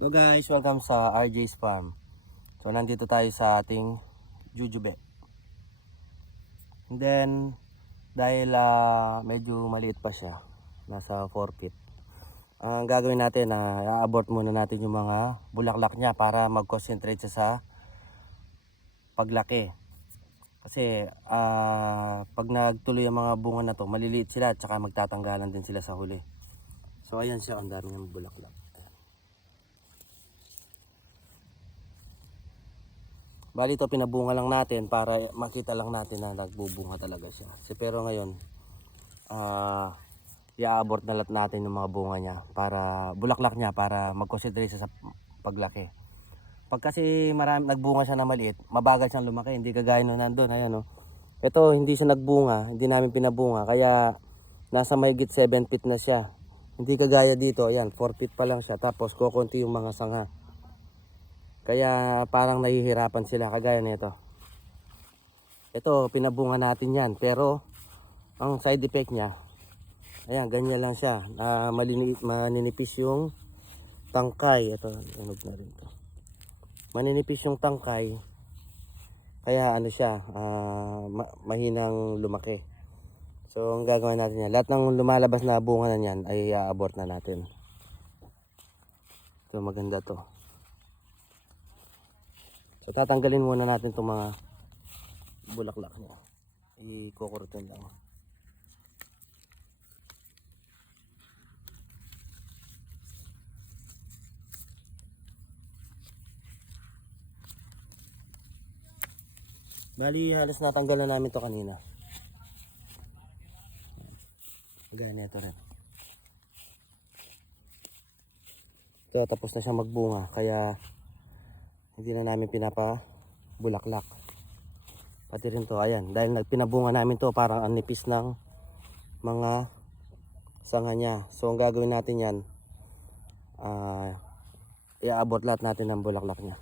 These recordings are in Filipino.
Hello guys, welcome sa RJ's Farm. So nandito tayo sa ating jujube. And then dahil medyo maliit pa siya, nasa 4 feet. Ang gagawin natin i-abort muna natin yung mga bulaklak niya para mag-concentrate siya sa paglaki. Kasi pag nagtuloy ang mga bunga na to, maliliit sila at saka magtatanggalan din sila sa huli. So ayan siya, ang dami ng bulaklak. Bali ito pinabunga lang natin para makita lang natin na nagbubunga talaga siya. Pero ngayon, i-abort na lahat natin yung mga bunga niya para bulaklak niya para mag-concentrate sa paglaki. Pag kasi marami nagbunga siya na maliit, mabagal siyang lumaki, hindi kagaya nung nandoon, ayan oh. Ito hindi siya nagbunga, hindi namin pinabunga kaya nasa mahigit 7 feet na siya. Hindi kagaya dito, ayan 4 feet pa lang siya tapos kokonti yung mga sanga. Kaya parang nahihirapan sila kagaya nito. Ito pinabunga natin yan pero ang side effect niya, ayan ganyan lang siya. Maninipis yung tangkay. Ito, unog na rin to. Maninipis yung tangkay. Kaya ano siya, mahinang lumaki. So ang gagawin natin yan, lahat ng lumalabas na bunga na yan ay i-abort na natin. Ito maganda to. So tatanggalin muna natin itong mga bulaklak niya. I-kukurutin lang. Bali halos natanggal na namin to kanina. Gaya ito rin. Ito tapos na siya magbunga kaya hindi na namin pinapabulaklak. Pati rin to, ayan, dahil nagpinabunga namin to parang ang nipis ng mga sanga niya. So ang gagawin natin yan, i-abort lahat natin ng bulaklak niya.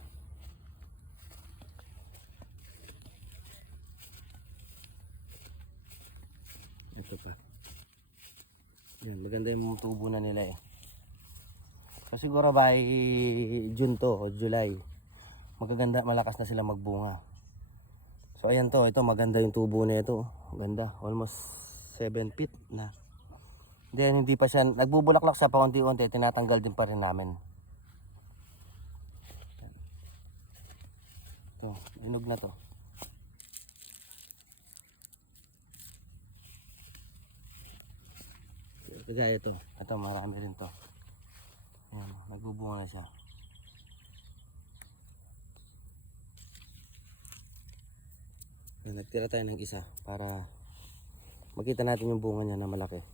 Ito pa. Yan, maganda yung tubo na nila eh. So siguro by June to o July, magaganda, malakas na sila magbunga. So ayan to, ito maganda yung tubo na ito. Maganda, almost 7 feet na. Then hindi pa siya, nagbubulaklak siya pa unti-unti, tinatanggal din pa rin namin. Ito, inog na to. Kagaya ito, ito marami rin to. Ayan, nagbubunga na siya. Nagtira tayo ng isa para makita natin yung bunga niya na malaki.